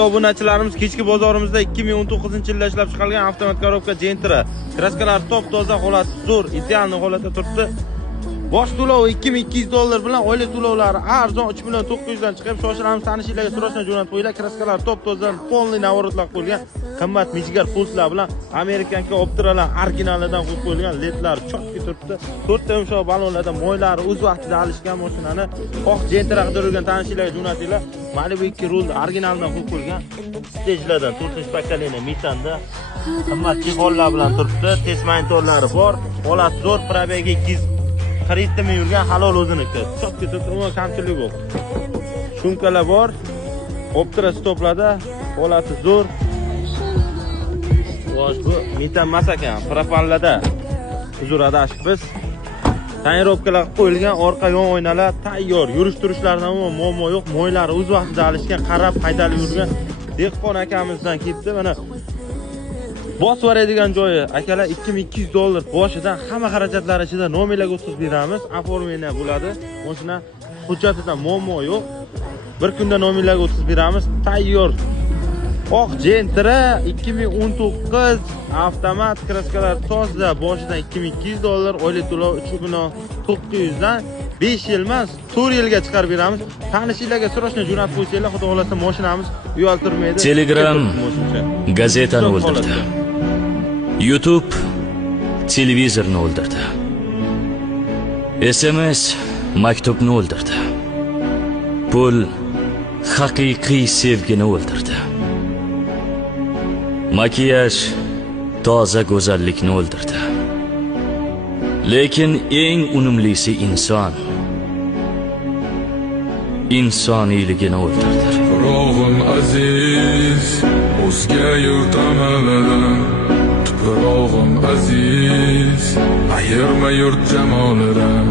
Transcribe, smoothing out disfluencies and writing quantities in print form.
Obunachilarimiz kechki bozorimizda 2019-yilda ishlab chiqarilgan avtomat korobka Gentra. Kraskalar top toza, holati zo'r, ideal holatda turibdi. Bosh to'lovi $2200 bilan oylik to'lovlari arzon 3.900 dan chiqib, shoshilamiz tanishinglarga srochna jo'natib qo'yinglar. Kraskalar top toza, polniy navorotlar qo'yilgan, qimmat michigar pulslar bilan Amerikanka optiralar originalidan qo'yib qo'yilgan ledlar chotki turibdi. 4 ta yumshoq balonlardan moylari o'z vaqtida alishgan mashinani oq Gentra qidirgan tanishinglarga jo'natinglar. Malibu 2 rul originaldan qo'yib qo'yilgan. Stejlardan 4-pokoleniya metanda qimmat chexollar bilan turibdi. Test monitorlari bor. Holati zo'r, probegi 240 ming yurgan halol o'ziniki. Chop ketib, umuman kamchilik yo'q. Shumkalar bor. Optira stoplarda holati zo'r. Yosh bu metan emas ekan, propanlarda. Uzr adashib biz. Tonirovkalar qo'yilgan, orqa yon oynalar tayyor. Yurish-turishlardan umuman muammo yo'q. Moylari o'z vaqtida alishgan, qarab haydalib yurgan dehqon akamizdan ketdi. Mana bosib beradigan joyi akalar $2200 boshidan hamma xarajatlar ichida nomerlarga o'tkazib beramiz. Oformleniya bo'ladi. Mashina hujjatidan muammo yo'q. Bir kunda nomerlarga o'tkazib beramiz. Tayyor. Oq Gentra 2019 avtomat kraskalar toza, boshidan $2200, oylik to'lov 3.900 dan 5 yil emas 4 yilga chiqarib beramiz. Tanishinglarga srochna jo'natib qo'ysanglar, xudo xolasa mashinamiz uyaltirmaydi. Telegram gazetani o'ldirdi. YouTube televizorni o'ldirdi. SMS maktubni o'ldirdi. Pul haqiqiy sevgini o'ldirdi. Makiyaj toza go'zallikni o'ldirdi. Lekin eng unumlisi inson. İnsoniyligini o'ldirdi. Tuprog'im aziz, o'zga yurt amalidan. Tuprog'im aziz, ayirma yurt jamolidan.